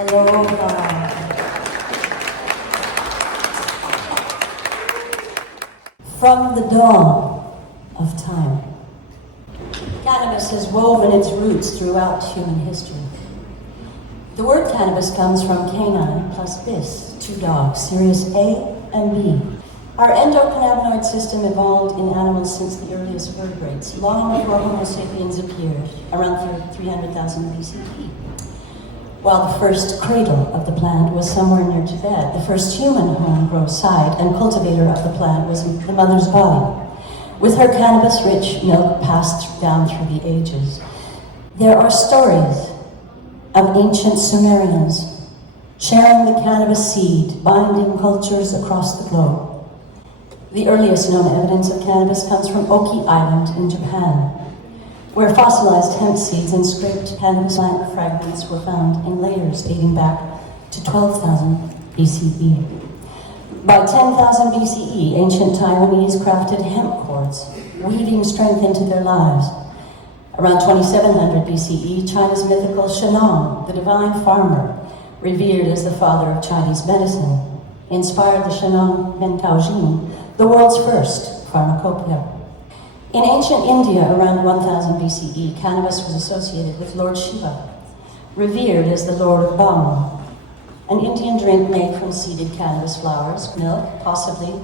Aloha. From the dawn of time, cannabis has woven its roots throughout human history. The word cannabis comes from canine plus bis, two dogs, series A and B. Our endocannabinoid system evolved in animals since the earliest vertebrates, long before Homo sapiens appeared, around 300,000 BCE. While the first cradle of the plant was somewhere near Tibet, the first human homegrown site and cultivator of the plant was in the mother's body. With her cannabis-rich milk passed down through the ages. There are stories of ancient Sumerians sharing the cannabis seed, binding cultures across the globe. The earliest known evidence of cannabis comes from Oki Island in Japan, where fossilized hemp seeds and scraped cannabis plant fragments were found in layers dating back to 12,000 BCE. By 10,000 BCE, ancient Taiwanese crafted hemp cords, weaving strength into their lives. Around 2700 BCE, China's mythical Shenong, the divine farmer, revered as the father of Chinese medicine, inspired the Shenong Mentaojin, the world's first pharmacopoeia. In ancient India, around 1000 BCE, cannabis was associated with Lord Shiva, revered as the Lord of Bhang, an Indian drink made from seeded cannabis flowers, milk, possibly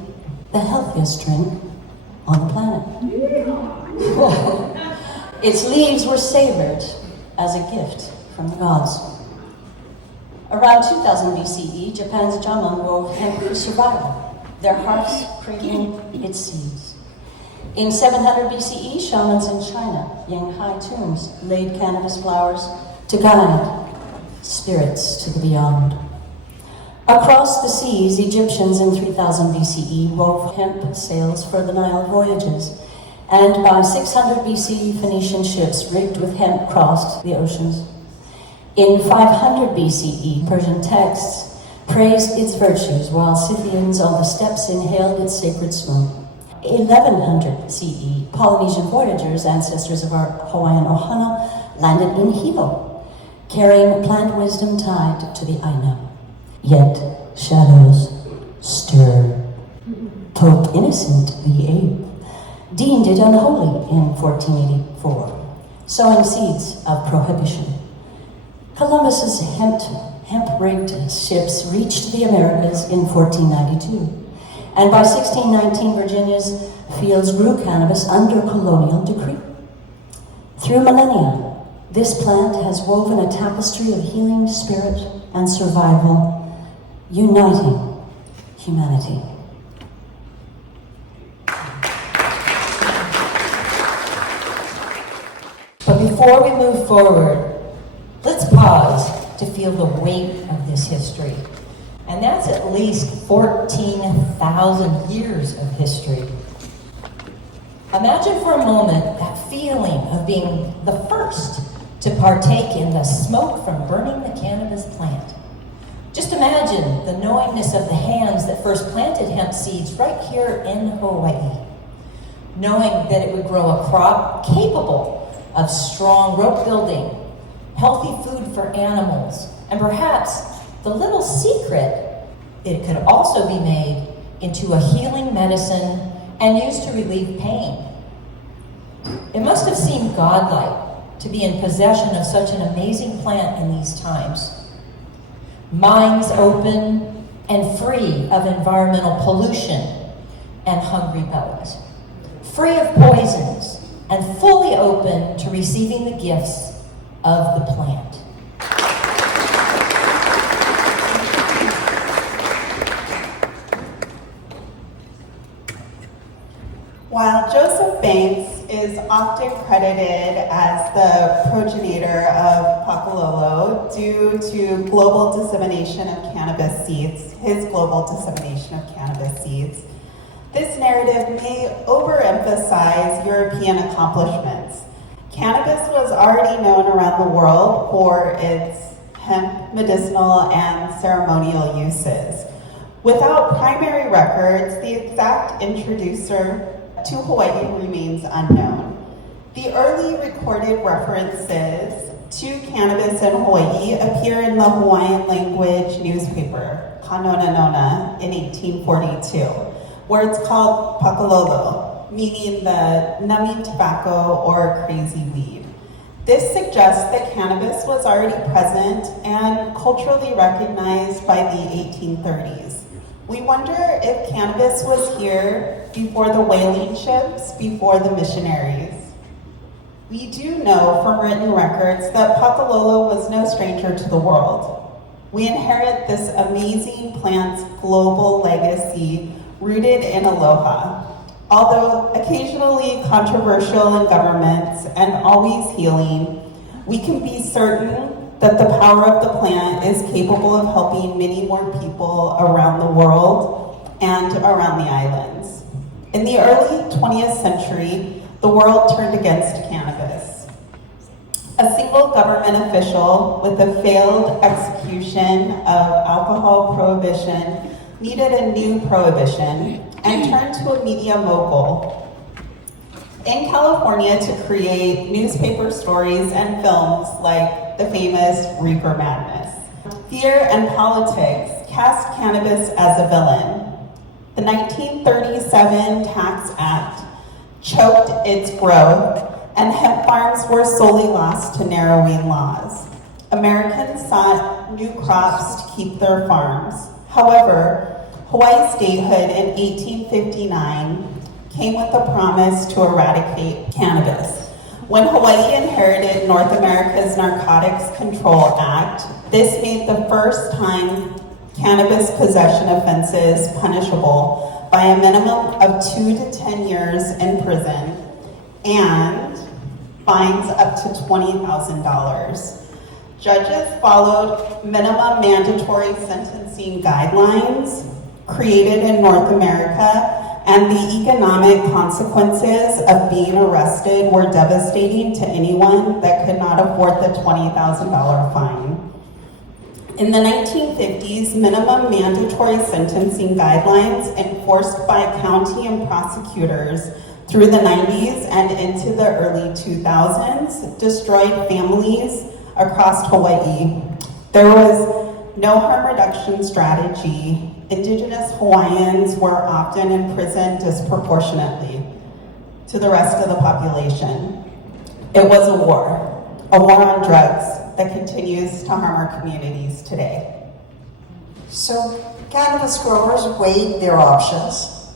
the healthiest drink on the planet. Its leaves were savored as a gift from the gods. Around 2000 BCE, Japan's Jamon wove hemp for survival, their hearts cradling its seeds. In 700 BCE, shamans in China, Yanghai tombs, laid cannabis flowers to guide spirits to the beyond. Across the seas, Egyptians in 3000 BCE wove hemp sails for the Nile voyages, and by 600 BCE, Phoenician ships rigged with hemp crossed the oceans. In 500 BCE, Persian texts praised its virtues, while Scythians on the steppes inhaled its sacred smoke. 1100 CE, Polynesian voyagers, ancestors of our Hawaiian ohana, landed in Hilo, carrying plant wisdom tied to the Aina. Yet shadows stir. Pope Innocent VIII deemed it unholy in 1484, sowing seeds of prohibition. Columbus's hemp-rigged ships reached the Americas in 1492. And by 1619, Virginia's fields grew cannabis under colonial decree. Through millennia, this plant has woven a tapestry of healing, spirit, and survival, uniting humanity. But before we move forward, let's pause to feel the weight of this history. And that's at least 14,000 years of history. Imagine for a moment that feeling of being the first to partake in the smoke from burning the cannabis plant. Just imagine the knowingness of the hands that first planted hemp seeds right here in Hawaii, knowing that it would grow a crop capable of strong rope building, healthy food for animals, and perhaps the little secret, it could also be made into a healing medicine and used to relieve pain. It must have seemed godlike to be in possession of such an amazing plant in these times. Minds open and free of environmental pollution and hungry bellies. Free of poisons and fully open to receiving the gifts of the plant. While Joseph Banks is often credited as the progenitor of Pakalolo due to global dissemination of cannabis seeds, his global dissemination of cannabis seeds, this narrative may overemphasize European accomplishments. Cannabis was already known around the world for its hemp, medicinal, and ceremonial uses. Without primary records, the exact introducer to Hawaii remains unknown. The early recorded references to cannabis in Hawaii appear in the Hawaiian language newspaper, Kanona Nona, in 1842, where it's called pakalolo, meaning the numbing tobacco or crazy weed. This suggests that cannabis was already present and culturally recognized by the 1830s. We wonder if cannabis was here before the whaling ships, before the missionaries. We do know from written records that Pakalolo was no stranger to the world. We inherit this amazing plant's global legacy rooted in aloha. Although occasionally controversial in governments and always healing, we can be certain that the power of the plant is capable of helping many more people around the world and around the islands. In the early 20th century, the world turned against cannabis. A single government official with a failed execution of alcohol prohibition needed a new prohibition and turned to a media mogul in California to create newspaper stories and films like the famous Reefer Madness. Fear and politics cast cannabis as a villain. The 1937 Tax Act choked its growth, and hemp farms were solely lost to narrowing laws. Americans sought new crops to keep their farms. However, Hawaii's statehood in 1859 came with a promise to eradicate cannabis. When Hawaii inherited North America's Narcotics Control Act, this made the first time cannabis possession offenses punishable by a minimum of 2 to 10 years in prison and fines up to $20,000. Judges followed minimum mandatory sentencing guidelines created in North America, and the economic consequences of being arrested were devastating to anyone that could not afford the $20,000 fine. In the 1950s, minimum mandatory sentencing guidelines enforced by county and prosecutors through the 90s and into the early 2000s destroyed families across Hawaii. There was no harm reduction strategy. Indigenous Hawaiians were often imprisoned disproportionately to the rest of the population. It was a war on drugs that continues to harm our communities today. So cannabis growers weighed their options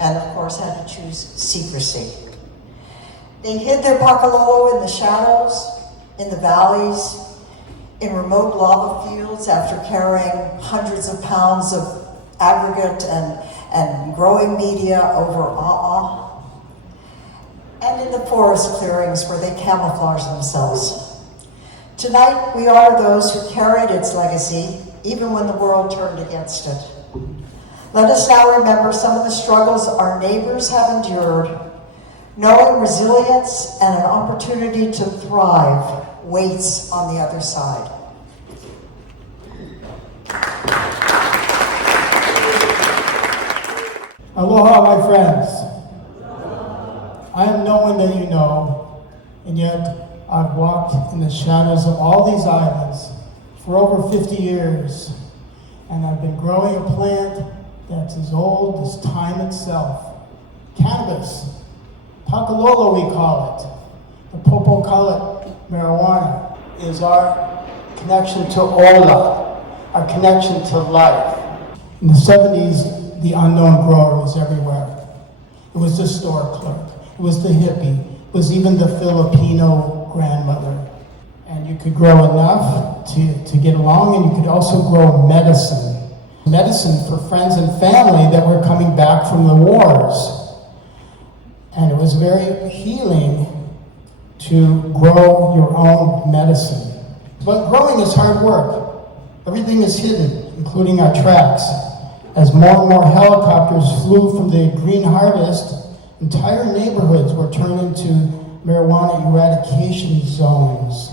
and of course had to choose secrecy. They hid their pakalolo in the shadows, in the valleys, in remote lava fields after carrying hundreds of pounds of aggregate and growing media over and in the forest clearings where they camouflage themselves. Tonight, we honor those who carried its legacy, even when the world turned against it. Let us now remember some of the struggles our neighbors have endured, knowing resilience and an opportunity to thrive waits on the other side. Aloha, my friends. I am no one that you know, and yet I've walked in the shadows of all these islands for over 50 years, and I've been growing a plant that's as old as time itself. Cannabis, pakalolo we call it. The popo call it marijuana, is our connection to ola, our connection to life. In the 70s, the unknown grower was everywhere. It was the store clerk, it was the hippie, it was even the Filipino grandmother. And you could grow enough to get along, and you could also grow medicine. Medicine for friends and family that were coming back from the wars. And it was very healing to grow your own medicine. But growing is hard work. Everything is hidden, including our tracks. As more and more helicopters flew from the green harvest, entire neighborhoods were turned into marijuana eradication zones.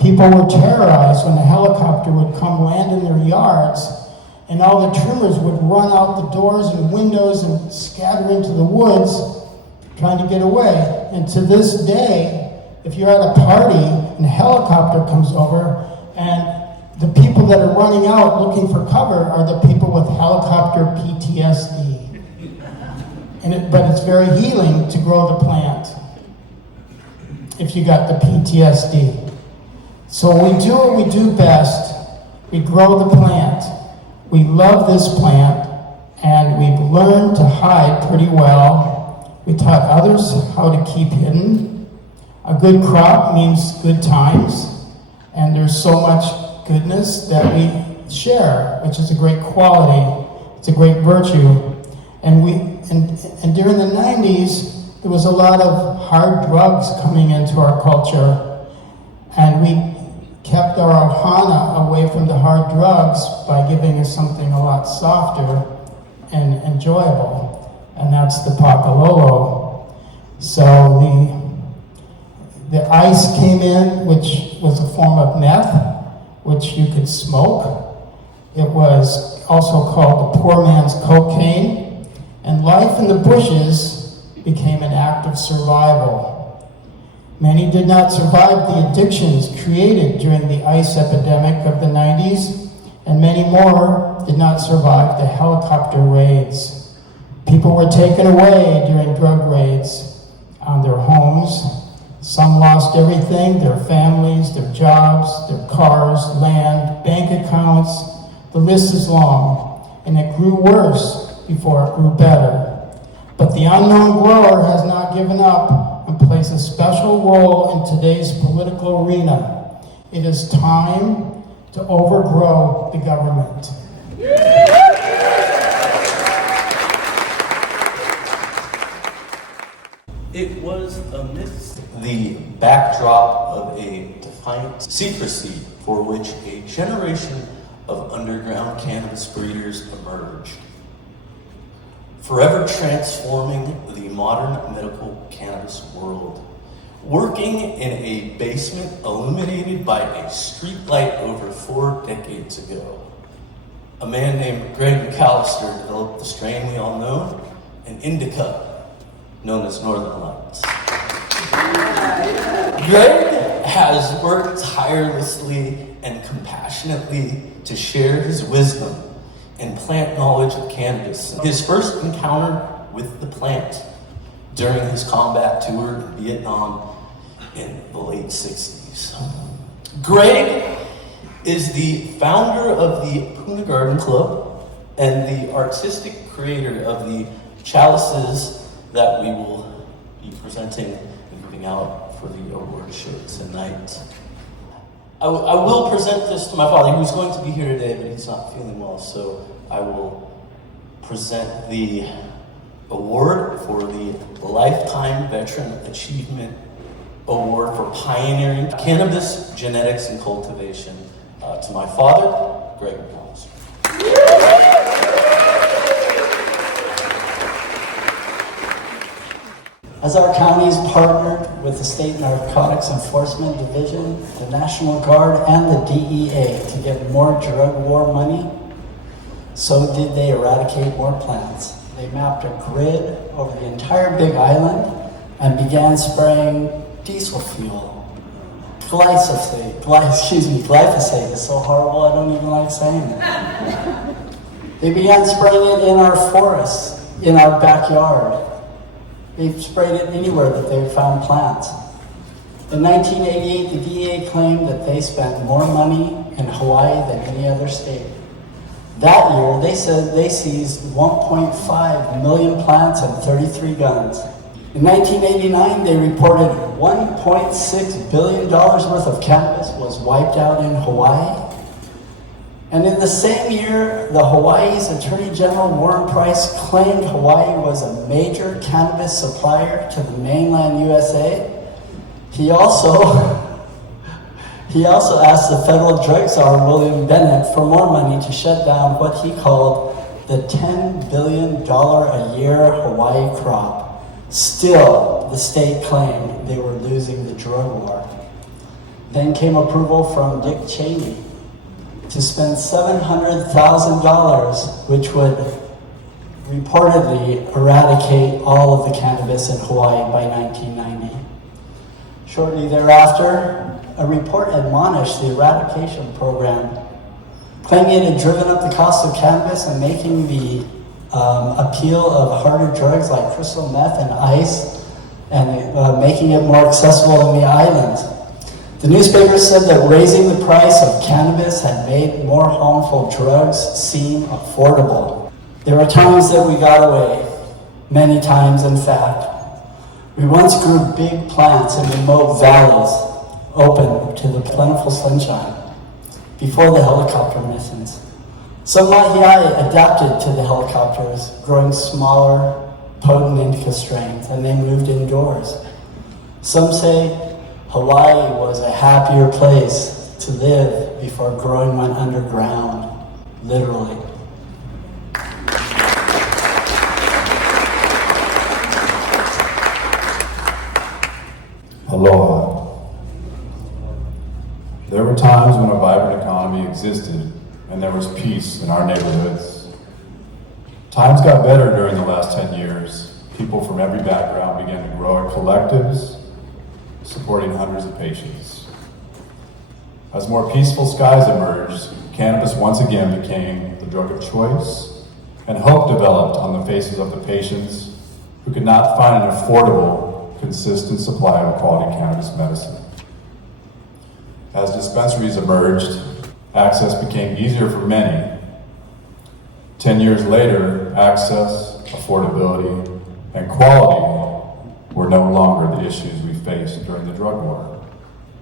People were terrorized when a helicopter would come land in their yards, and all the trimmers would run out the doors and windows and scatter into the woods, trying to get away. And to this day, if you're at a party and a helicopter comes over and the people that are running out looking for cover are the people with helicopter PTSD. But it's very healing to grow the plant if you got the PTSD. So we do what we do best. We grow the plant. We love this plant, and we've learned to hide pretty well. We taught others how to keep hidden. A good crop means good times, and there's so much goodness that we share, which is a great quality. It's a great virtue. And during the 90s, there was a lot of hard drugs coming into our culture, and we kept our ohana away from the hard drugs by giving us something a lot softer and enjoyable, and that's the Pakalolo. So the ice came in, which was a form of meth, which you could smoke. It was also called the poor man's cocaine. And life in the bushes became an act of survival. Many did not survive the addictions created during the ice epidemic of the 90s, and many more did not survive the helicopter raids. People were taken away during drug raids on their homes. Some lost everything, their families, their jobs, their cars, land, bank accounts. The list is long, and it grew worse before it grew better. But the unknown grower has not given up and plays a special role in today's political arena. It is time to overgrow the government. It was amidst the backdrop of a defiant secrecy for which a generation of underground cannabis breeders emerged, forever transforming the modern medical cannabis world. Working in a basement illuminated by a streetlight over 4 decades ago, a man named Greg McAllister developed the strain we all know, an indica, known as Northern Lights. Greg has worked tirelessly and compassionately to share his wisdom and plant knowledge of cannabis. His first encounter with the plant during his combat tour in Vietnam in the late 60s. Greg is the founder of the Puna Garden Club and the artistic creator of the chalices that we will be presenting and giving out for the award show tonight. I will present this to my father, who's going to be here today, but he's not feeling well, so I will present the award for the Lifetime Veteran Achievement Award for pioneering cannabis genetics and cultivation to my father, Greg McAllister. As our counties partnered with the State Narcotics Enforcement Division, the National Guard, and the DEA to get more drug war money, so did they eradicate more plants. They mapped a grid over the entire Big Island and began spraying diesel fuel. Glyphosate is so horrible I don't even like saying it. They began spraying it in our forests, in our backyard. They've sprayed it anywhere that they've found plants. In 1988, the DEA claimed that they spent more money in Hawaii than any other state. That year, they said they seized 1.5 million plants and 33 guns. In 1989, they reported $1.6 billion worth of cannabis was wiped out in Hawaii. And in the same year, the Hawaii's Attorney General Warren Price claimed Hawaii was a major cannabis supplier to the mainland USA. He also asked the federal drug czar, William Bennett, for more money to shut down what he called the $10 billion a year Hawaii crop. Still, the state claimed they were losing the drug war. Then came approval from Dick Cheney to spend $700,000, which would reportedly eradicate all of the cannabis in Hawaii by 1990. Shortly thereafter, a report admonished the eradication program, claiming it had driven up the cost of cannabis and making the appeal of harder drugs like crystal meth and ice, and making it more accessible in the islands. The newspaper said that raising the price of cannabis had made more harmful drugs seem affordable. There were times that we got away, many times in fact. We once grew big plants in remote valleys, open to the plentiful sunshine, before the helicopter missions. Some Mahiai adapted to the helicopters, growing smaller, potent indica strains, and they moved indoors. Some say Hawaii was a happier place to live before growing went underground, literally. Aloha. There were times when a vibrant economy existed and there was peace in our neighborhoods. Times got better during the last 10 years. People from every background began to grow at collectives, supporting hundreds of patients. As more peaceful skies emerged, cannabis once again became the drug of choice, and hope developed on the faces of the patients who could not find an affordable, consistent supply of quality cannabis medicine. As dispensaries emerged, access became easier for many. 10 years later, access, affordability, and quality were no longer the issues we faced during the drug war.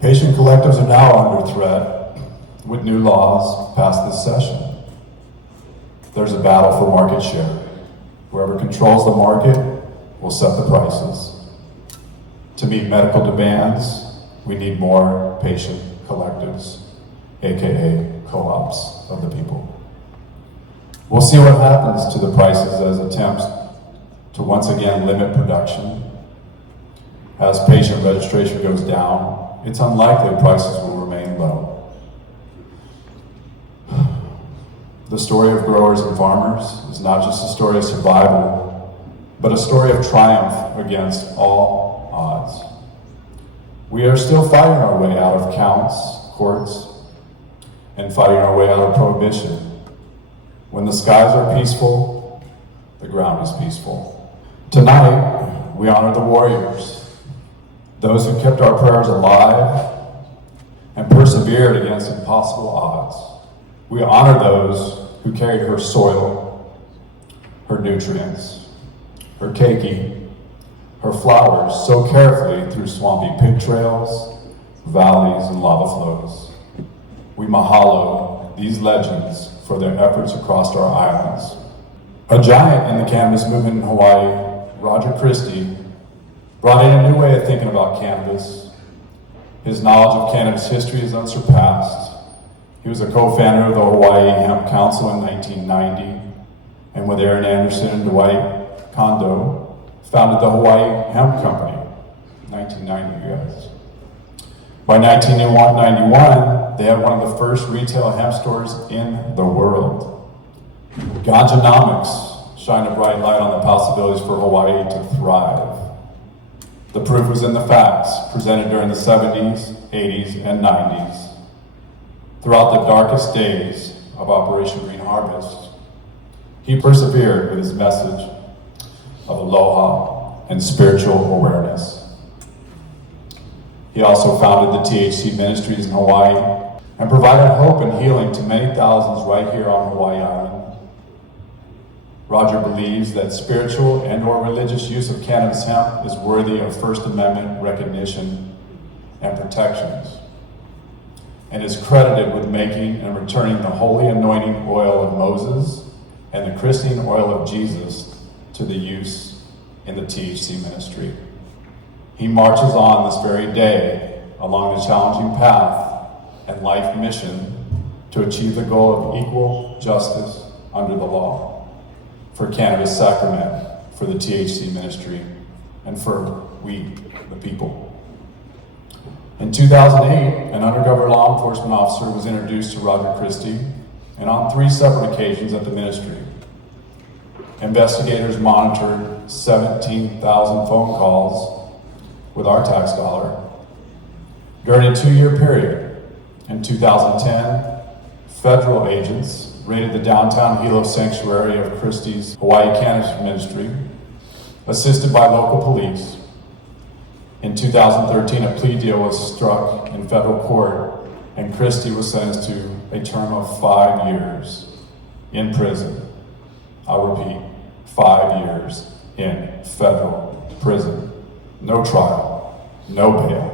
Patient collectives are now under threat with new laws passed this session. There's a battle for market share. Whoever controls the market will set the prices. To meet medical demands, we need more patient collectives, aka co-ops of the people. We'll see what happens to the prices as attempts to once again limit production. As patient registration goes down, it's unlikely prices will remain low. The story of growers and farmers is not just a story of survival, but a story of triumph against all odds. We are still fighting our way out of counts, courts, and fighting our way out of prohibition. When the skies are peaceful, the ground is peaceful. Tonight, we honor the warriors, those who kept our prayers alive and persevered against impossible odds. We honor those who carried her soil, her nutrients, her keiki, her flowers so carefully through swampy pig trails, valleys, and lava flows. We mahalo these legends for their efforts across our islands. A giant in the cannabis movement in Hawaii, Roger Christie, brought in a new way of thinking about cannabis. His knowledge of cannabis history is unsurpassed. He was a co-founder of the Hawaii Hemp Council in 1990, and with Aaron Anderson and Dwight Kondo, founded the Hawaii Hemp Company, 1990, you guys. By 1991, they had one of the first retail hemp stores in the world. Ganjanomics shined a bright light on the possibilities for Hawaii to thrive. The proof was in the facts presented during the 70s, 80s, and 90s. Throughout the darkest days of Operation Green Harvest, he persevered with his message of aloha and spiritual awareness. He also founded the THC ministries in Hawaii and provided hope and healing to many thousands right here on Hawaii Island. Roger believes that spiritual and/or religious use of cannabis hemp is worthy of First Amendment recognition and protections, and is credited with making and returning the holy anointing oil of Moses and the christening oil of Jesus to the use in the THC ministry. He marches on this very day along the challenging path and life mission to achieve the goal of equal justice under the law, for cannabis sacrament, for the THC ministry, and for we, the people. In 2008, an undercover law enforcement officer was introduced to Roger Christie, and on 3 separate occasions at the ministry. Investigators monitored 17,000 phone calls with our tax dollar During a 2-year period, in 2010, federal agents raided the downtown Hilo sanctuary of Christie's Hawaii Cannabis Ministry, assisted by local police. In 2013, a plea deal was struck in federal court, and Christie was sentenced to a term of 5 years in prison. I'll repeat, 5 years in federal prison. No trial, no bail.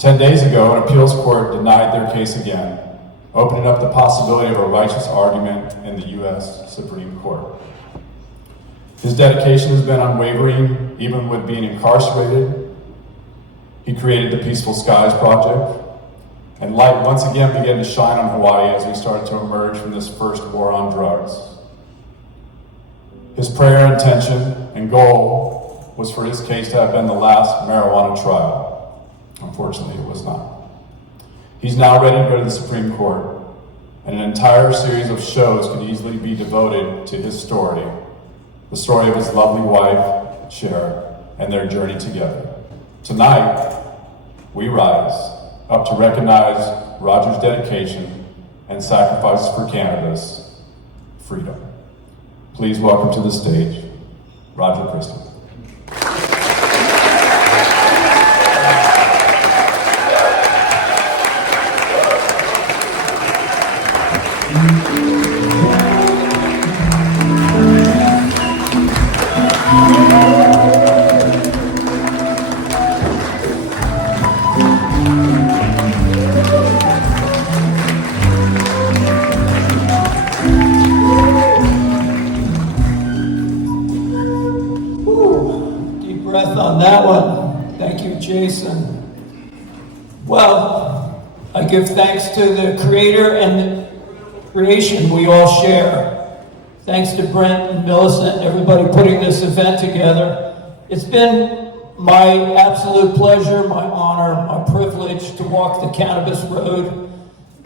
10 days ago, an appeals court denied their case again, opening up the possibility of a righteous argument in the U.S. Supreme Court. His dedication has been unwavering, even with being incarcerated. He created the Peaceful Skies Project, and light once again began to shine on Hawaii as we started to emerge from this first war on drugs. His prayer, intention, and goal was for his case to have been the last marijuana trial. Unfortunately, it was not. He's now ready to go to the Supreme Court, and an entire series of shows could easily be devoted to his story, the story of his lovely wife, Cher, and their journey together. Tonight, we rise up to recognize Roger's dedication and sacrifice for cannabis, freedom. Please welcome to the stage, Roger Christie. Deep breath on that one. Thank you, Jason. Well, I give thanks to the Creator and the creation we all share. Thanks to Brent and Millicent and everybody putting this event together. It's been my absolute pleasure, my honor, my privilege to walk the cannabis road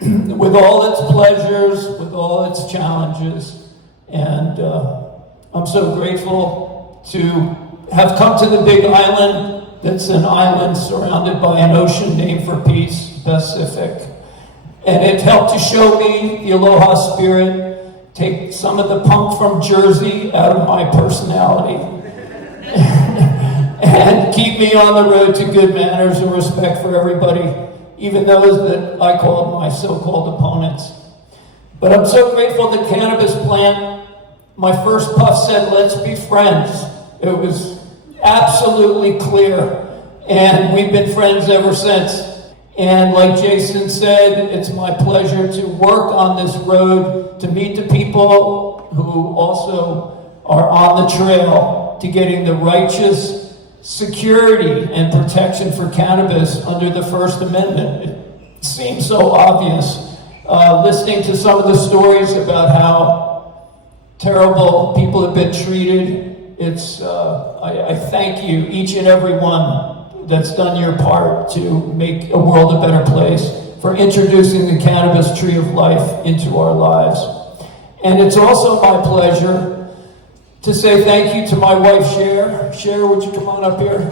with all its pleasures, with all its challenges. And I'm so grateful to have come to the Big Island. That's an island surrounded by an ocean named for peace, Pacific. And it helped to show me the aloha spirit, take some of the punk from Jersey out of my personality, and keep me on the road to good manners and respect for everybody, even those that I called my so-called opponents. But I'm so grateful the cannabis plant, my first puff said, "Let's be friends." It was absolutely clear, and we've been friends ever since. And like Jason said, it's my pleasure to work on this road, to meet the people who also are on the trail to getting the righteous security and protection for cannabis under the First Amendment. It seems so obvious, listening to some of the stories about how terrible people have been treated. I thank you, each and every one that's done your part to make a world a better place, for introducing the cannabis tree of life into our lives. And it's also my pleasure to say thank you to my wife, Cher. Cher, would you come on up here?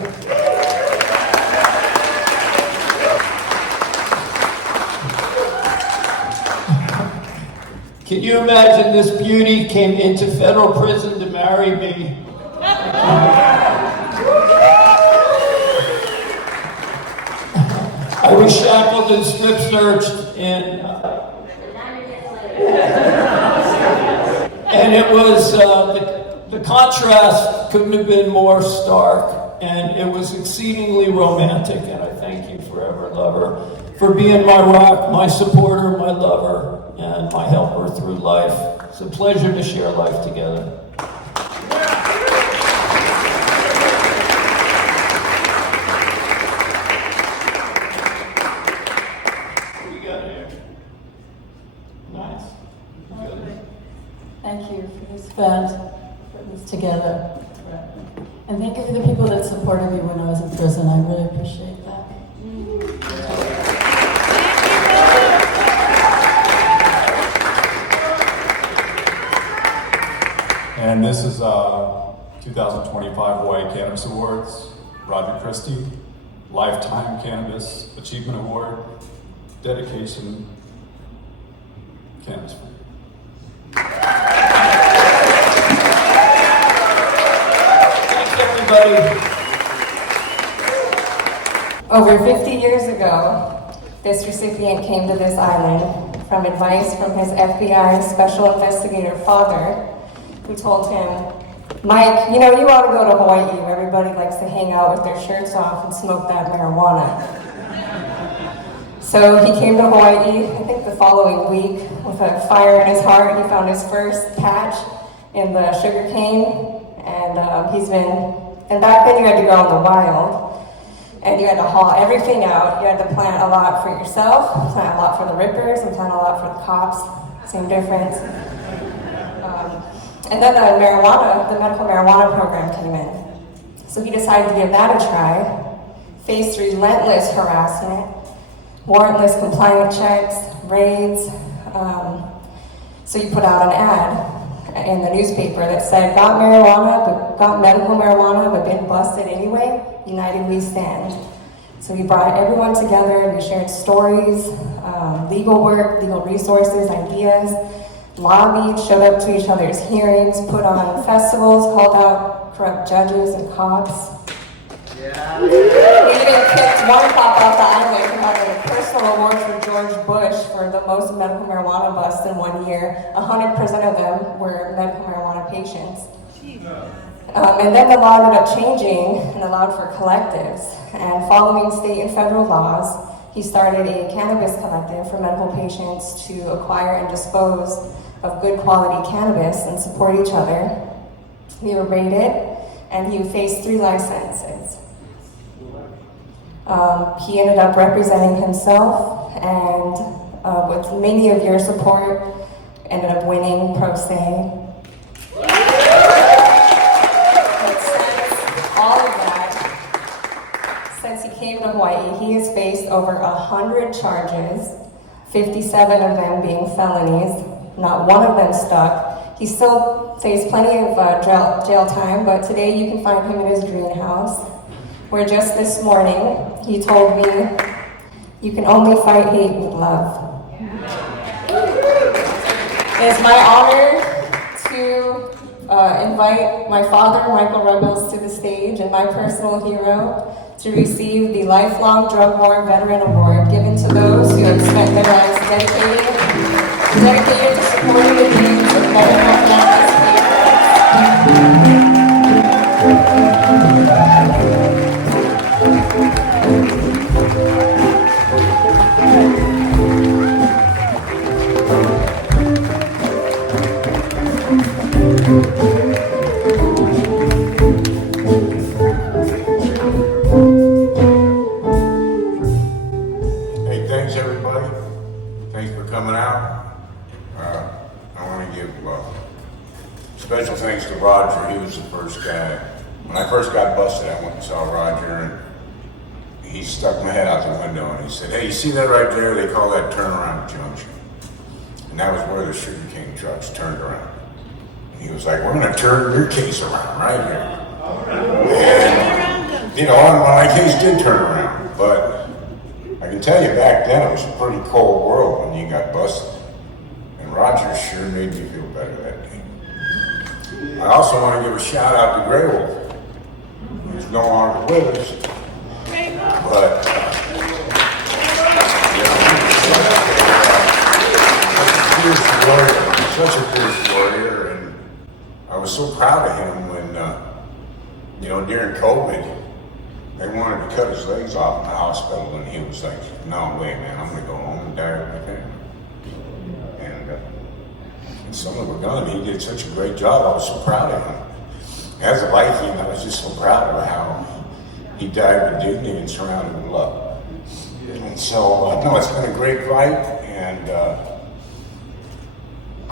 Can you imagine this beauty came into federal prison to marry me? I was shackled and strip searched, and it was the contrast couldn't have been more stark, and it was exceedingly romantic. And I thank you forever, lover, for being my rock, my supporter, my lover, and my helper through life. It's a pleasure to share life together. Thank you for this event, putting this together. And thank you for the people that supported me when I was in prison. I really appreciate that. And this is 2025 Hawaii Cannabis Awards, Roger Christie. Lifetime Cannabis Achievement Award, dedication, Cannabis. Thanks, everybody. Over 50 years ago, this recipient came to this island from advice from his FBI special investigator father, who told him, Mike, you know, you ought to go to Hawaii where everybody likes to hang out with their shirts off and smoke that marijuana. So he came to Hawaii, I think the following week, with a fire in his heart. He found his first patch in the sugar cane, and and back then you had to go in the wild, and you had to haul everything out. You had to plant a lot for yourself, plant a lot for the rippers, and plant a lot for the cops. Same difference. And then the medical marijuana program came in. So he decided to give that a try, faced relentless harassment, warrantless compliance checks, raids. So you put out an ad in the newspaper that said, got medical marijuana, but been busted anyway, united we stand. So we brought everyone together, we shared stories, legal work, legal resources, ideas, lobbied, showed up to each other's hearings, put on festivals, called out corrupt judges and cops. Yeah. We even kicked one cop off the island who had a personal award for George Bush for the most medical marijuana busts in 1 year. 100% of them were medical marijuana patients. And then the law ended up changing and allowed for collectives. And following state and federal laws, he started a cannabis collective for medical patients to acquire and dispose of good quality cannabis and support each other. We were raided, and he faced 3 life sentences. He ended up representing himself, and with many of your support, ended up winning pro se. But all of that, since he came to Hawaii, he has faced over 100 charges, 57 of them being felonies. Not one of them stuck. He still faced plenty of jail time, but today you can find him in his greenhouse, where just this morning he told me, you can only fight hate with love. It's my honor to invite my father, Michael Rebels, to the stage, and my personal hero to receive the Lifelong Drug War Veteran Award, given to those who have spent their lives dedicated to supporting the dreams of veteran cannabis Hey, thanks everybody. Thanks for coming out. I want to give special thanks to Roger. He was the first guy. When I first got busted, I went and saw Roger, and he stuck my head out the window and he said, hey, you see that right there? They call that turnaround junction. And that was where the sugarcane trucks turned around. And he was like, we're going to turn your case around right here. And, you know, and my case did turn around, but I can tell you back then it was a pretty cold world when you got busted. And Roger sure made me feel better that day. I also want to give a shout out to Grey Wolf. He's no longer with us. But, such a fierce warrior, and I was so proud of him when, during COVID, they wanted to cut his legs off in the hospital, and he was like, no, wait, man, I'm going to go home and die with my family. And some of them were gone. He did such a great job. I was so proud of him. As a Viking, I was just so proud of how he died with dignity and surrounded with love. And so, no, it's been a great fight, and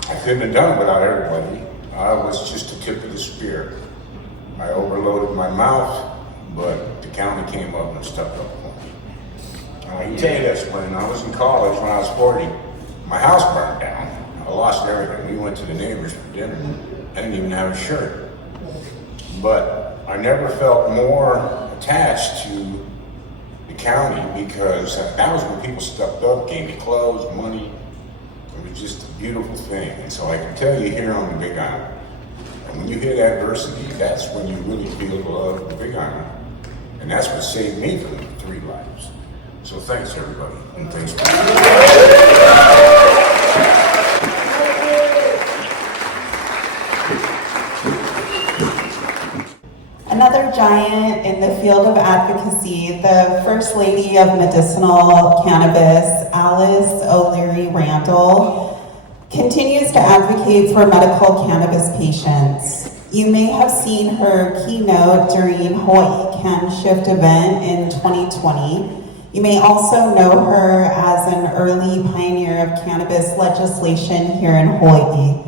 I couldn't have done it without everybody. I was just the tip of the spear. I overloaded my mouth, but the county came up and stepped up for me. I can tell you this, when I was in college, when I was 40, my house burned down. I lost everything. We went to the neighbors for dinner. I didn't even have a shirt. But I never felt more attached to county because that was when people stepped up, gave me clothes, money. It was just a beautiful thing. And so I can tell you here on the Big Island, and when you hit adversity, that's when you really feel the love of the Big Island. And that's what saved me from 3 lives. So thanks everybody, and thanks for Another giant in the field of advocacy, the First Lady of Medicinal Cannabis, Alice O'Leary Randall, continues to advocate for medical cannabis patients. You may have seen her keynote during Hawaii Can Shift event in 2020. You may also know her as an early pioneer of cannabis legislation here in Hawaii.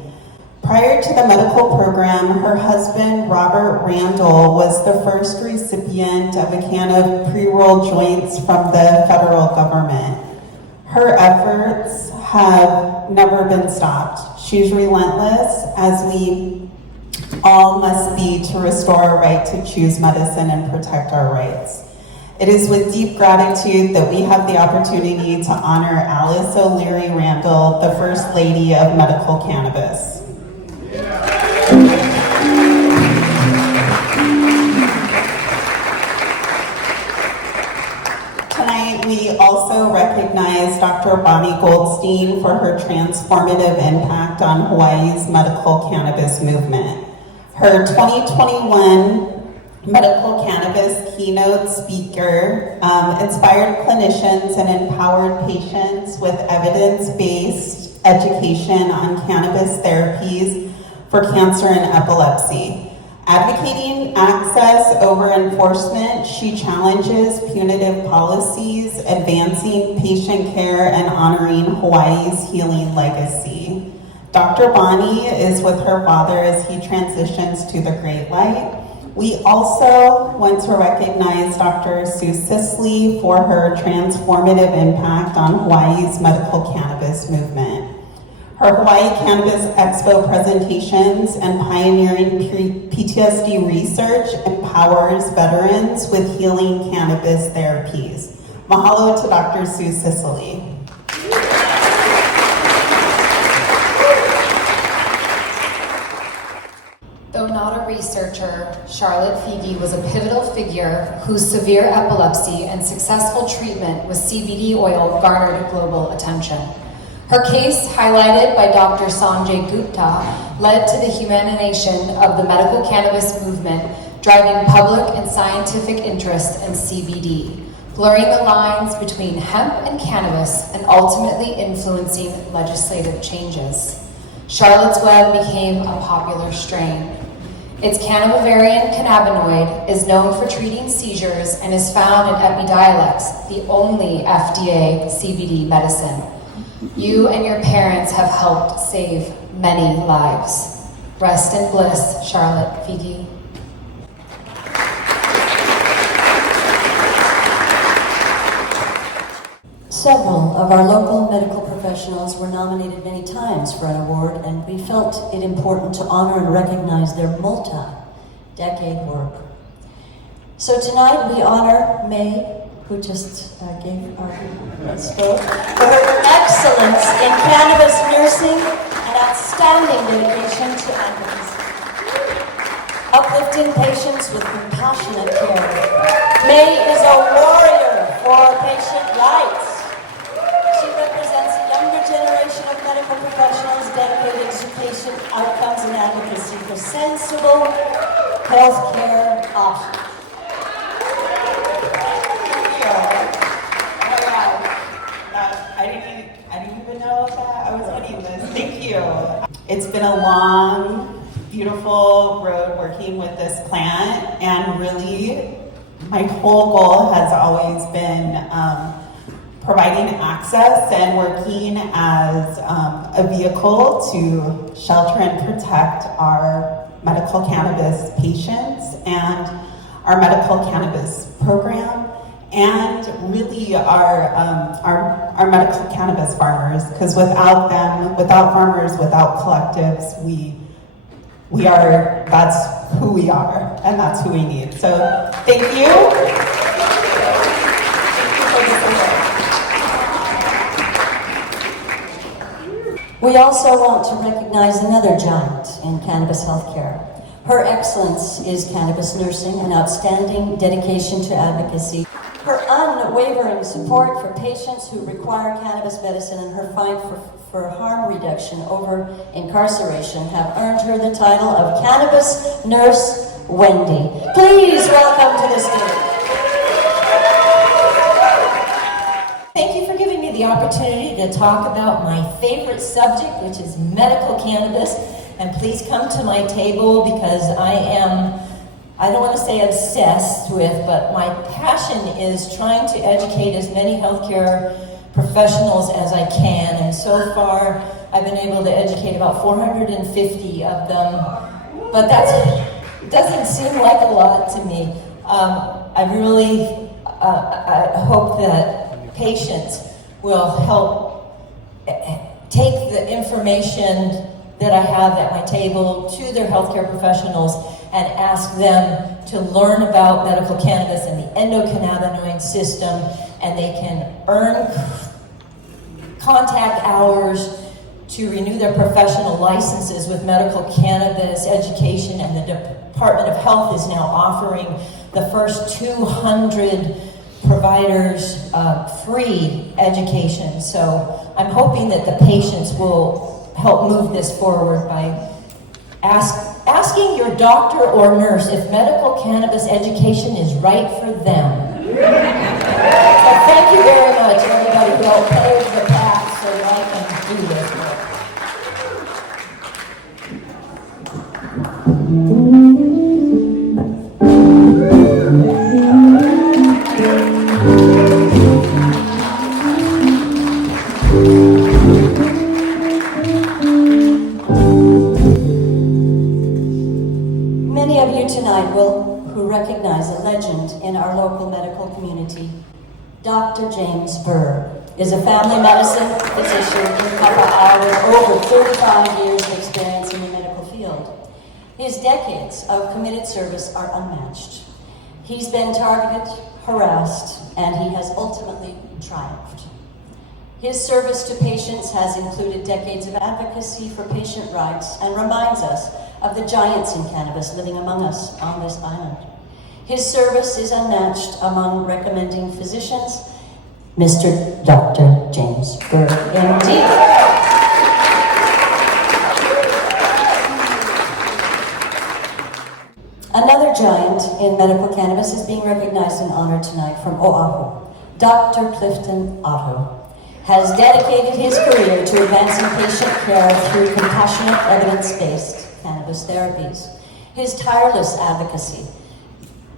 Prior to the medical program, her husband, Robert Randall, was the first recipient of a can of pre-rolled joints from the federal government. Her efforts have never been stopped. She's relentless, as we all must be, to restore our right to choose medicine and protect our rights. It is with deep gratitude that we have the opportunity to honor Alice O'Leary Randall, the First Lady of Medical Cannabis. Tonight, we also recognize Dr. Bonnie Goldstein for her transformative impact on Hawaii's medical cannabis movement. Her 2021 medical cannabis keynote speaker inspired clinicians and empowered patients with evidence-based education on cannabis therapies for cancer and epilepsy. Advocating access over enforcement, she challenges punitive policies, advancing patient care and honoring Hawaii's healing legacy. Dr. Bonnie is with her father as he transitions to the great light. We also want to recognize Dr. Sue Sisley for her transformative impact on Hawaii's medical cannabis movement. Her Hawaii Cannabis Expo presentations and pioneering PTSD research empowers veterans with healing cannabis therapies. Mahalo to Dr. Sue Sisley. Though not a researcher, Charlotte Figi was a pivotal figure whose severe epilepsy and successful treatment with CBD oil garnered global attention. Her case, highlighted by Dr. Sanjay Gupta, led to the humanization of the medical cannabis movement, driving public and scientific interest in CBD, blurring the lines between hemp and cannabis, and ultimately influencing legislative changes. Charlotte's Web became a popular strain. Its cannabivarian cannabinoid is known for treating seizures and is found in Epidiolex, the only FDA CBD medicine. You and your parents have helped save many lives. Rest in bliss, Charlotte Figi. Several of our local medical professionals were nominated many times for an award, and we felt it important to honor and recognize their multi-decade work. So tonight we honor May, who just gave our spoke, for her excellence in cannabis nursing and outstanding dedication to advocacy. Uplifting patients with compassionate care. May is a warrior for patient rights. She represents a younger generation of medical professionals dedicated to patient outcomes and advocacy for sensible healthcare options. I didn't even know that I was winning this. Thank you. It's been a long, beautiful road working with this plant, and really, my whole goal has always been providing access and working as a vehicle to shelter and protect our medical cannabis patients and our medical cannabis program, and really our medical cannabis farmers, because without them, without farmers, without collectives, that's who we are, and that's who we need. So thank you. We also want to recognize another giant in cannabis healthcare. Her excellence is cannabis nursing, an outstanding dedication to advocacy. Her unwavering support for patients who require cannabis medicine and her fight for harm reduction over incarceration have earned her the title of Cannabis Nurse Wendy. Please welcome to the stage. Thank you for giving me the opportunity to talk about my favorite subject, which is medical cannabis. And please come to my table because I don't want to say obsessed with, but my passion is trying to educate as many healthcare professionals as I can. And so far, I've been able to educate about 450 of them. But that doesn't seem like a lot to me. I really I hope that patients will help take the information that I have at my table to their healthcare professionals and ask them to learn about medical cannabis and the endocannabinoid system, and they can earn contact hours to renew their professional licenses with medical cannabis education. And the Department of Health is now offering the first 200 providers free education. So I'm hoping that the patients will help move this forward by asking your doctor or nurse if medical cannabis education is right for them. So thank you very much, everybody who helped pave the path so I can do this work. Many of you tonight who recognize a legend in our local medical community. Dr. James Burr is a family medicine physician in Kapa'au with over 35 years of experience in the medical field. His decades of committed service are unmatched. He's been targeted, harassed, and he has ultimately triumphed. His service to patients has included decades of advocacy for patient rights and reminds us of the giants in cannabis living among us on this island. His service is unmatched among recommending physicians, Mr. Dr. James Burr, MD. Another giant in medical cannabis is being recognized and honored tonight from Oahu. Dr. Clifton Otto has dedicated his career to advancing patient care through compassionate, evidence-based cannabis therapies. His tireless advocacy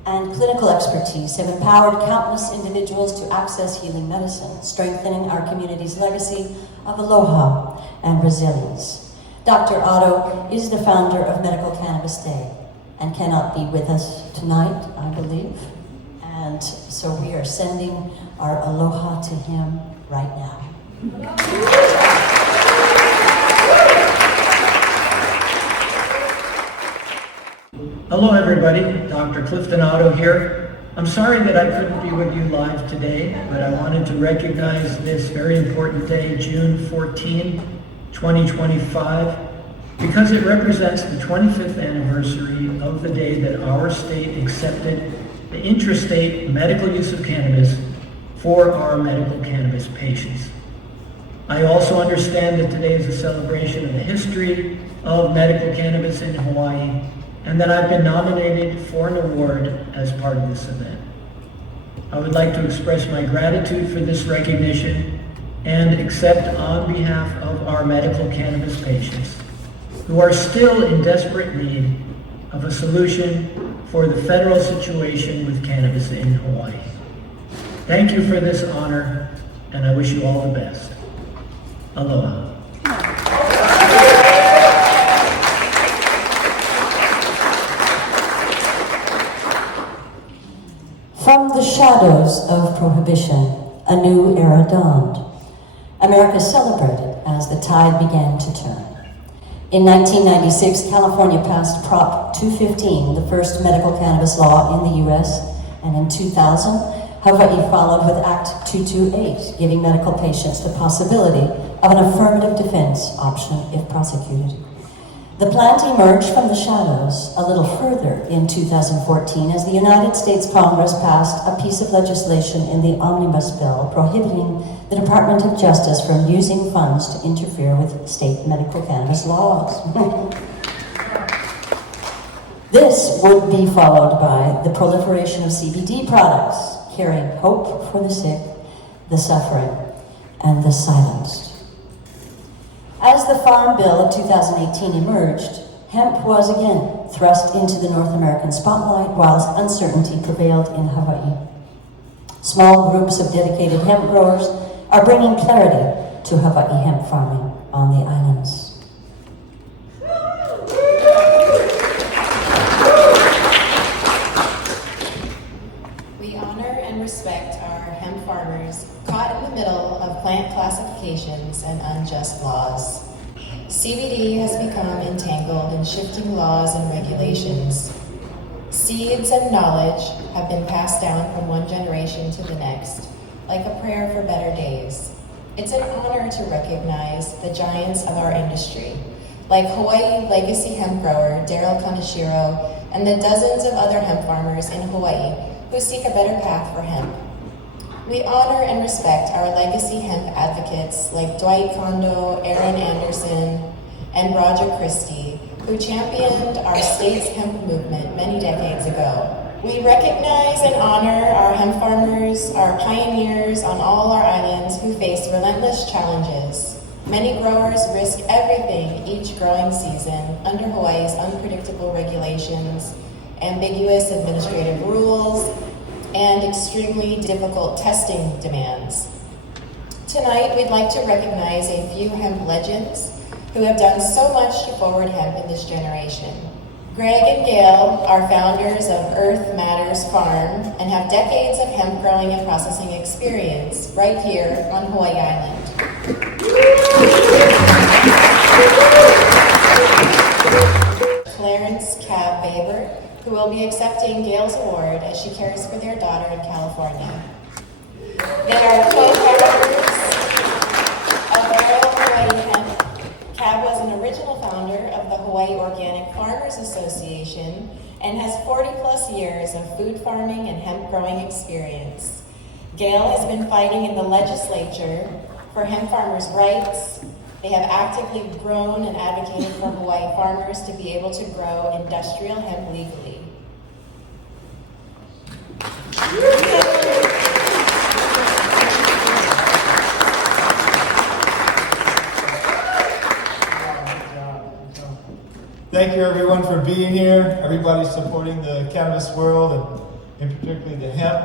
and clinical expertise have empowered countless individuals to access healing medicine, strengthening our community's legacy of aloha and resilience. Dr. Otto is the founder of Medical Cannabis Day and cannot be with us tonight, I believe. And so we are sending our aloha to him right now. Hello everybody, Dr. Clifton Otto here. I'm sorry that I couldn't be with you live today, but I wanted to recognize this very important day, June 14, 2025, because it represents the 25th anniversary of the day that our state accepted the interstate medical use of cannabis for our medical cannabis patients. I also understand that today is a celebration of the history of medical cannabis in Hawaii, and that I've been nominated for an award as part of this event. I would like to express my gratitude for this recognition and accept on behalf of our medical cannabis patients who are still in desperate need of a solution for the federal situation with cannabis in Hawaii. Thank you for this honor, and I wish you all the best. Aloha. From the shadows of prohibition, a new era dawned. America celebrated as the tide began to turn. In 1996, California passed Prop 215, the first medical cannabis law in the U.S., and in 2000, Hawaii followed with Act 228, giving medical patients the possibility of an affirmative defense option if prosecuted. The plant emerged from the shadows a little further in 2014 as the United States Congress passed a piece of legislation in the Omnibus Bill prohibiting the Department of Justice from using funds to interfere with state medical cannabis laws. This would be followed by the proliferation of CBD products, carrying hope for the sick, the suffering, and the silenced. As the Farm Bill of 2018 emerged, hemp was again thrust into the North American spotlight whilst uncertainty prevailed in Hawaii. Small groups of dedicated hemp growers are bringing clarity to Hawaii hemp farming on the islands. We honor and respect our hemp farmers caught in the middle of plant classifications and unjust laws. CBD has become entangled in shifting laws and regulations. Seeds and knowledge have been passed down from one generation to the next, like a prayer for better days. It's an honor to recognize the giants of our industry, like Hawaii legacy hemp grower Daryl Kaneshiro and the dozens of other hemp farmers in Hawaii who seek a better path for hemp. We honor and respect our legacy hemp advocates like Dwight Kondo, Aaron Anderson, and Roger Christie, who championed our state's hemp movement many decades ago. We recognize and honor our hemp farmers, our pioneers on all our islands who face relentless challenges. Many growers risk everything each growing season under Hawaii's unpredictable regulations, ambiguous administrative rules, and extremely difficult testing demands. Tonight, we'd like to recognize a few hemp legends who have done so much to forward hemp in this generation. Greg and Gail are founders of Earth Matters Farm and have decades of hemp growing and processing experience right here on Hawaii Island. Clarence Cab Baber, who will be accepting Gail's award as she cares for their daughter in California. They are co-founders of Royal Hawaii Hemp. Cab was an original founder of the Hawaii Organic Farmers Association and has 40 plus years of food farming and hemp growing experience. Gail has been fighting in the legislature for hemp farmers' rights. They have actively grown and advocated for Hawaii farmers to be able to grow industrial hemp legally. Thank you everyone for being here. Everybody supporting the cannabis world and particularly the hemp.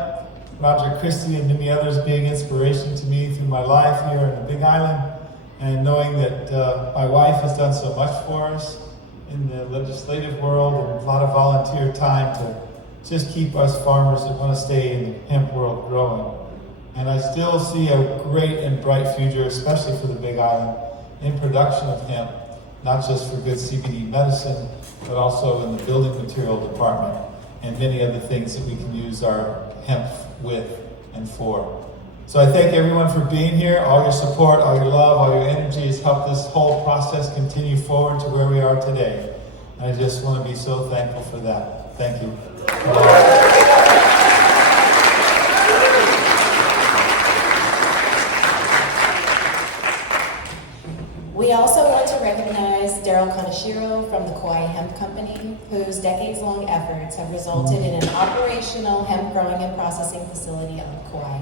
Roger Christie and many others being inspiration to me through my life here on the Big Island. And knowing that my wife has done so much for us in the legislative world and a lot of volunteer time to just keep us farmers that want to stay in the hemp world growing. And I still see a great and bright future, especially for the Big Island, in production of hemp, not just for good CBD medicine, but also in the building material department and many other things that we can use our hemp with and for. So I thank everyone for being here. All your support, all your love, all your energy has helped this whole process continue forward to where we are today. And I just want to be so thankful for that. Thank you. We also want to recognize Daryl Kaneshiro from the Kauai Hemp Company, whose decades-long efforts have resulted in an operational hemp growing and processing facility on Kauai.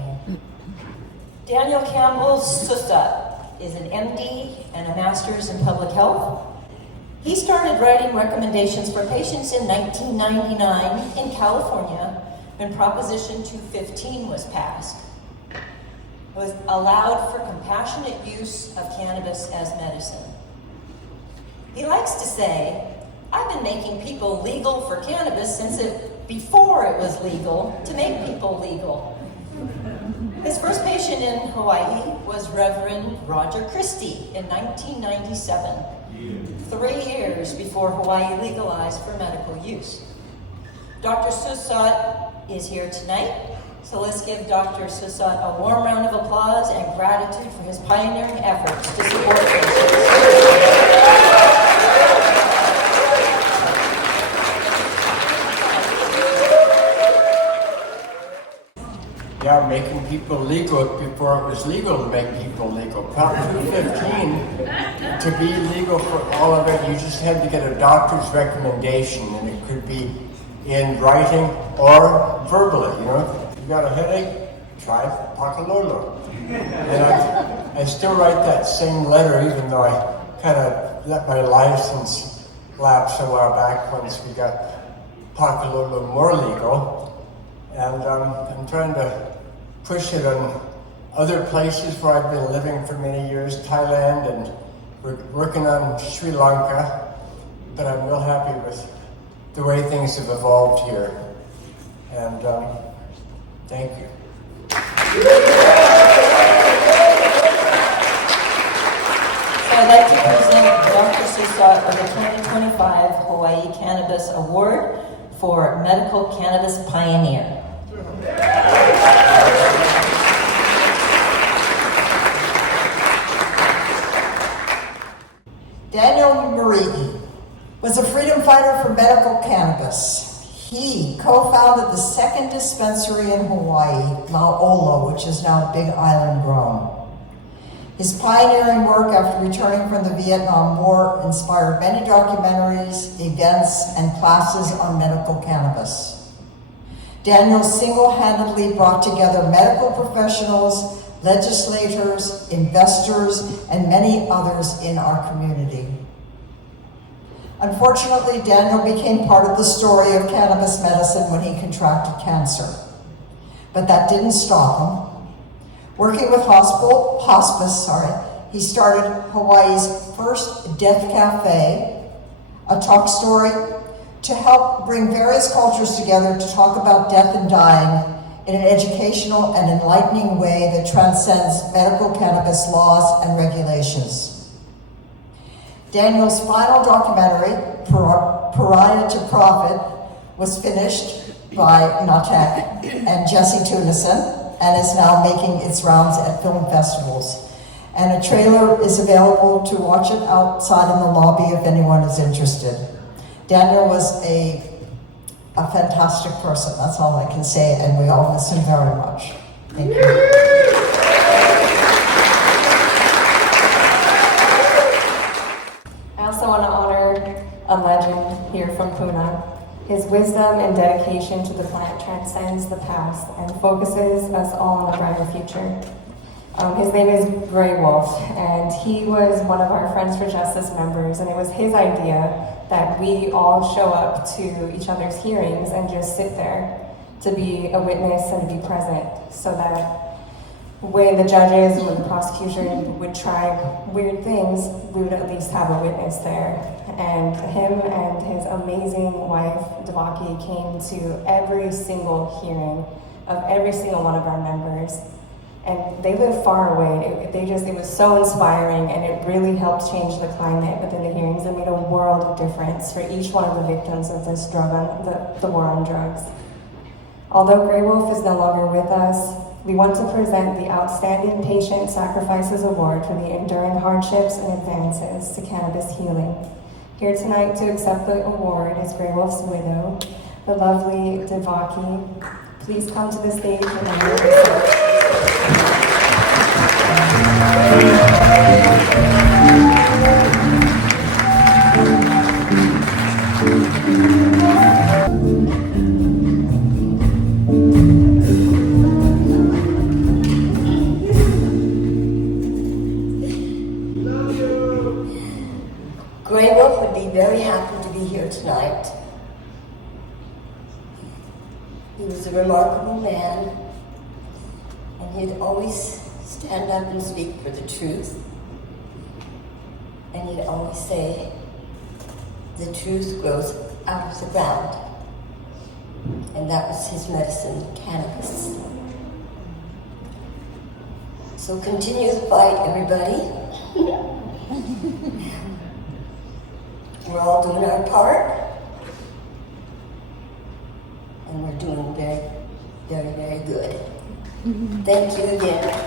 Daniel Campbell Susta is an MD and a master's in public health. He started writing recommendations for patients in 1999 in California when Proposition 215 was passed. It was allowed for compassionate use of cannabis as medicine. He likes to say, I've been making people legal for cannabis before it was legal to make people legal. His first patient in Hawaii was Reverend Roger Christie in 1997, 3 years before Hawaii legalized for medical use. Dr. Susat is here tonight. So let's give Dr. Sussat a warm round of applause and gratitude for his pioneering efforts to support patients. Yeah, making people legal before it was legal to make people legal. Prop 215, to be legal for all of it, you just had to get a doctor's recommendation, and it could be in writing or verbally. You know, you got a headache, try Pakalolo. And I still write that same letter, even though I kind of let my license lapse a while back once we got Pakalolo more legal. And I'm trying to push it on other places where I've been living for many years, Thailand, and we're working on Sri Lanka, but I'm real happy with the way things have evolved here. And thank you. So I'd like to present Dr. Sussat with the 2025 Hawaii Cannabis Award for Medical Cannabis Pioneer. Daniel Marigi was a freedom fighter for medical cannabis. He co-founded the second dispensary in Hawaii, Lauolo, which is now Big Island grown. His pioneering work after returning from the Vietnam War inspired many documentaries, events, and classes on medical cannabis. Daniel single-handedly brought together medical professionals, legislators, investors, and many others in our community. Unfortunately, Daniel became part of the story of cannabis medicine when he contracted cancer. But that didn't stop him. Working with hospice, he started Hawaii's first Death Cafe, a talk story to help bring various cultures together to talk about death and dying in an educational and enlightening way that transcends medical cannabis laws and regulations. Daniel's final documentary, Pariah to Profit, was finished by Natek and Jesse Tunison and is now making its rounds at film festivals. And a trailer is available to watch it outside in the lobby if anyone is interested. Daniel was a fantastic person, that's all I can say, and we all miss him very much. Thank you. I also want to honor a legend here from Puna. His wisdom and dedication to the plant transcends the past and focuses us all on a brighter future. His name is Gray Wolf, and he was one of our Friends for Justice members, and it was his idea that we all show up to each other's hearings and just sit there to be a witness and to be present, so that when the judges, when the prosecution would try weird things, we would at least have a witness there. And him and his amazing wife, Devaki, came to every single hearing of every single one of our members. And they live far away. It was so inspiring, and it really helped change the climate within the hearings and made a world of difference for each one of the victims of this the war on drugs. Although Gray Wolf is no longer with us, we want to present the Outstanding Patient Sacrifices Award for the enduring hardships and advances to cannabis healing. Here tonight to accept the award is Gray Wolf's widow, the lovely Devaki. Please come to the stage and honor Gray Wolf would be very happy to be here tonight. He was a remarkable man, and he'd always stand up and speak for the truth. And he'd always say, the truth grows out of the ground. And that was his medicine, cannabis. So continue the fight, everybody. We're all doing our part. And we're doing very, very, very good. Thank you again.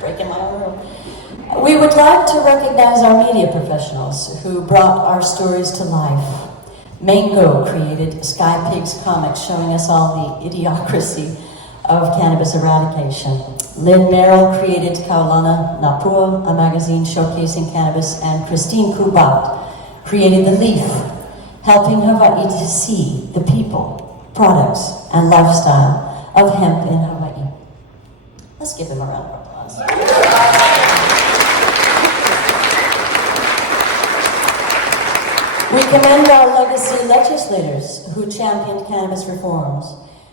Breaking my own rule. We would like to recognize our media professionals who brought our stories to life. Mango created Sky Pigs comics showing us all the idiocracy of cannabis eradication. Lynn Merrill created Kaulana Napua, a magazine showcasing cannabis, and Christine Kubat created The Leaf, helping Hawaii to see the people, products, and lifestyle of hemp in Hawaii. Let's give them a round of applause. We commend our legacy legislators who championed cannabis reforms.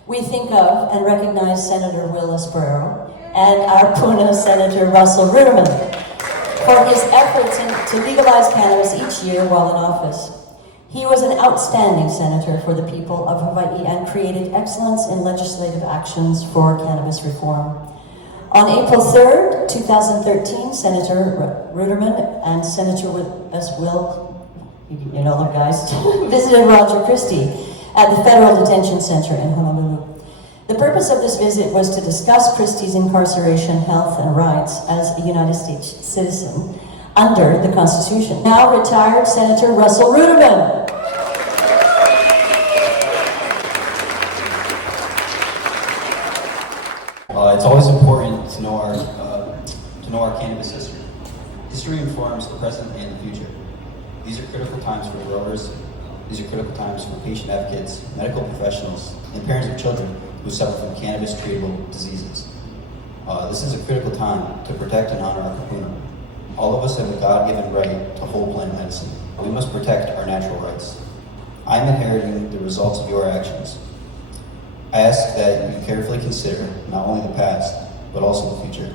We think of and recognize Senator Will Esperero and our Puna Senator Russell Ruderman for his efforts to legalize cannabis each year while in office. He was an outstanding senator for the people of Hawaii and created excellence in legislative actions for cannabis reform. On April 3rd, 2013, Senator Ruderman and Senator Will, you know them guys, visited Roger Christie at the Federal Detention Center in Honolulu. The purpose of this visit was to discuss Christie's incarceration, health, and rights as a United States citizen under the Constitution. Now retired Senator Russell Ruderman. It's always important to know our cannabis history. History informs the present and the future. These are critical times for growers. These are critical times for patient advocates, medical professionals, and parents of children who suffer from cannabis-treatable diseases. This is a critical time to protect and honor our kapuna. All of us have a God-given right to whole plant medicine. We must protect our natural rights. I am inheriting the results of your actions. I ask that you carefully consider not only the past, but also the future.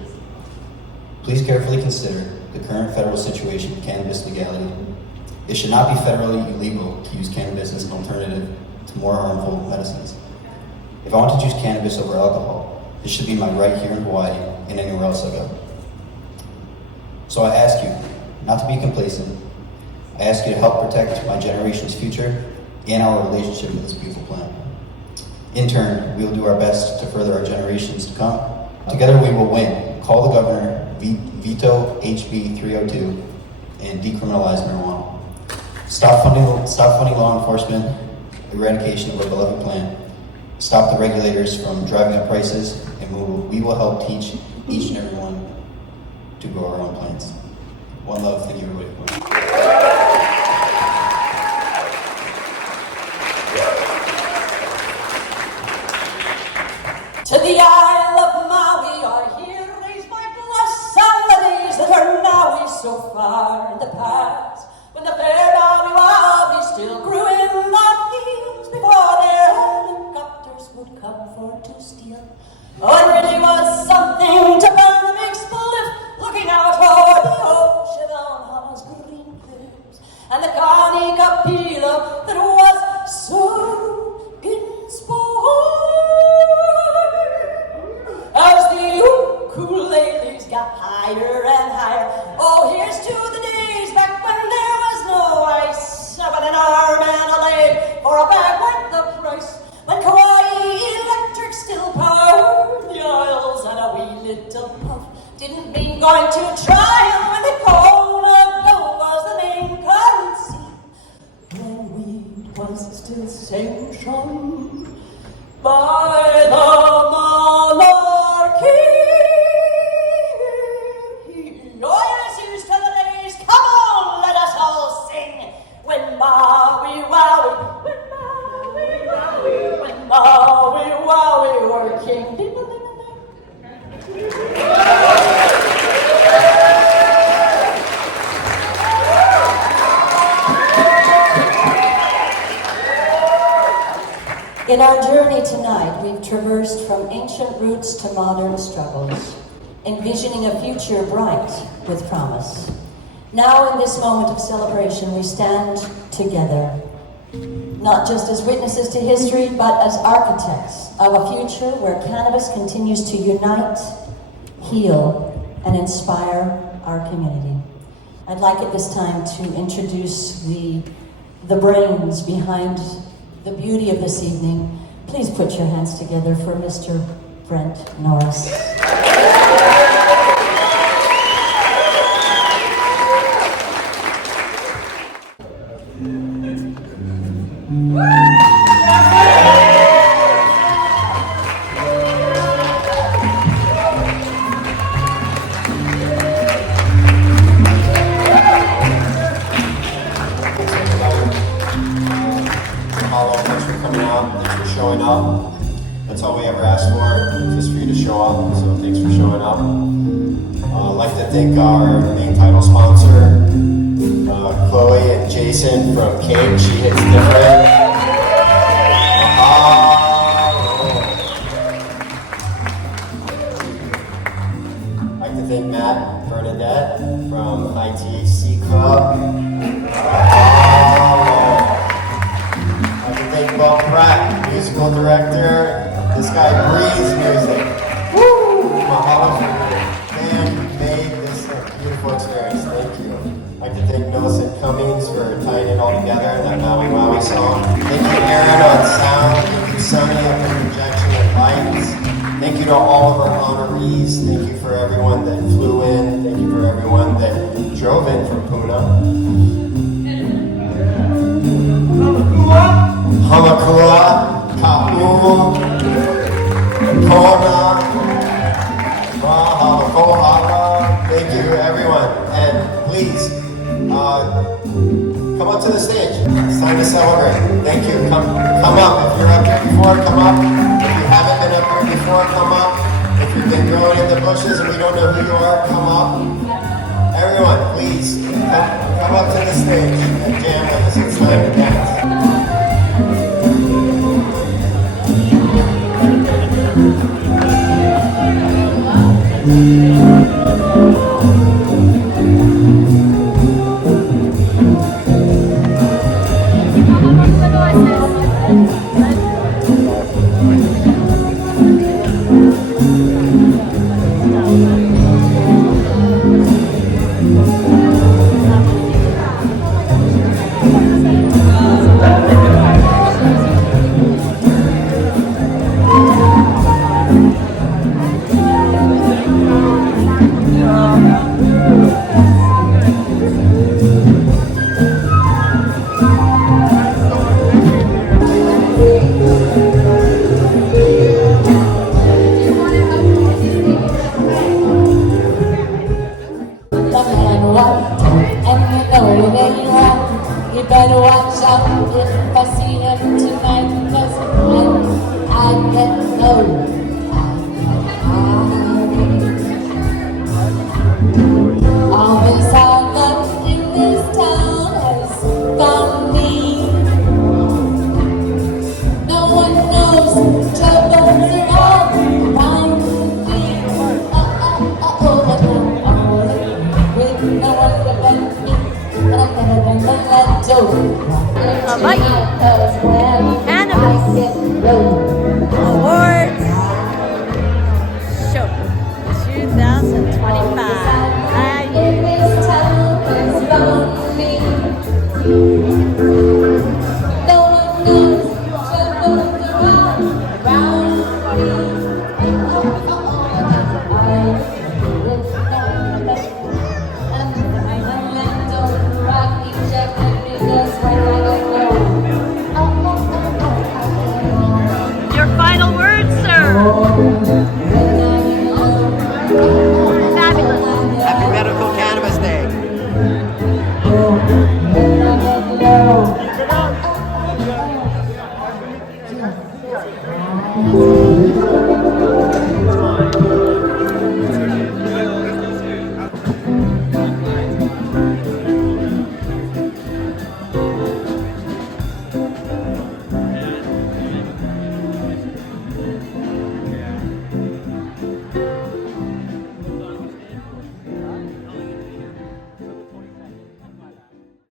Please carefully consider the current federal situation of cannabis legality. It should not be federally illegal to use cannabis as an alternative to more harmful medicines. If I want to choose cannabis over alcohol, this should be my right here in Hawaii and anywhere else I go. So I ask you not to be complacent. I ask you to help protect my generation's future and our relationship with this beautiful plant. In turn, we will do our best to further our generations to come. Together we will win. Call the governor, veto HB 302, and decriminalize marijuana. Stop funding law enforcement, eradication of our beloved plant. Stop the regulators from driving up prices, and we will help teach each and every one to grow our own plants. One love, thank you everybody for watching. To the Isle of Maui, our here raise my glass on the days that are now so far in the past, when the fair Maui still grew in the fields before their helicopters would come for to steal. Oh, it really was something to burn the big spliff, looking out toward the ocean on Hana's green cliffs, and the Kanikapila that was so inspired. As the ukuleles got higher and higher. Oh, here's to the days back when there was no ice, but an arm and a leg for a bag worth the price. When Kauai Electric still powered the isles, and a wee little puff didn't mean going to trial when the Kona Gold was the main currency. When weed was still sanctioned by the monarchy. Oh, yes, here's to the days. Come on, let us all sing. When Maui Wowie, when Maui Wowie, when Maui Wowie were king. In our journey tonight, we've traversed from ancient roots to modern struggles, envisioning a future bright with promise. Now, in this moment of celebration, we stand together, not just as witnesses to history, but as architects of a future where cannabis continues to unite, heal, and inspire our community. I'd like at this time to introduce the brains behind the beauty of this evening. Please put your hands together for Mr. Brent Norris. Thanks for coming out, thanks for showing up. That's all we ever ask for, just for you to show up, so thanks for showing up. I'd like to thank our main title sponsor, Chloe and Jason from Cape. She hits different. I'd like to thank Matt Bernadette from ITHC Club. Bob Pratt, musical director. This guy breathes music. Woo! Mahalo for Dan made this a beautiful experience. Thank you. I'd like to thank Millicent Cummings for tying it all together, that Maui Maui song. Thank you, Aaron, on sound. Thank you, Sunny, up in projection and lights. Thank you to all of our honorees. Thank you for everyone that flew in. Thank you for everyone that drove in from Puna. Hamakua, Ka'u, Kona, Mahalo, thank you everyone, and please, come up to the stage, it's time to celebrate, thank you, come up, if you're up here before, come up, if you haven't been up here before, come up, if you've been growing in the bushes and we don't know who you are, come up, everyone, please, come up to the stage and jam with us, it's time to dance. You better watch out if I see him tonight, because I get low. All this hard luck in this town has found me. No one knows troubles are all around me. With no one to bend me, and I've never been let go. Cannabis.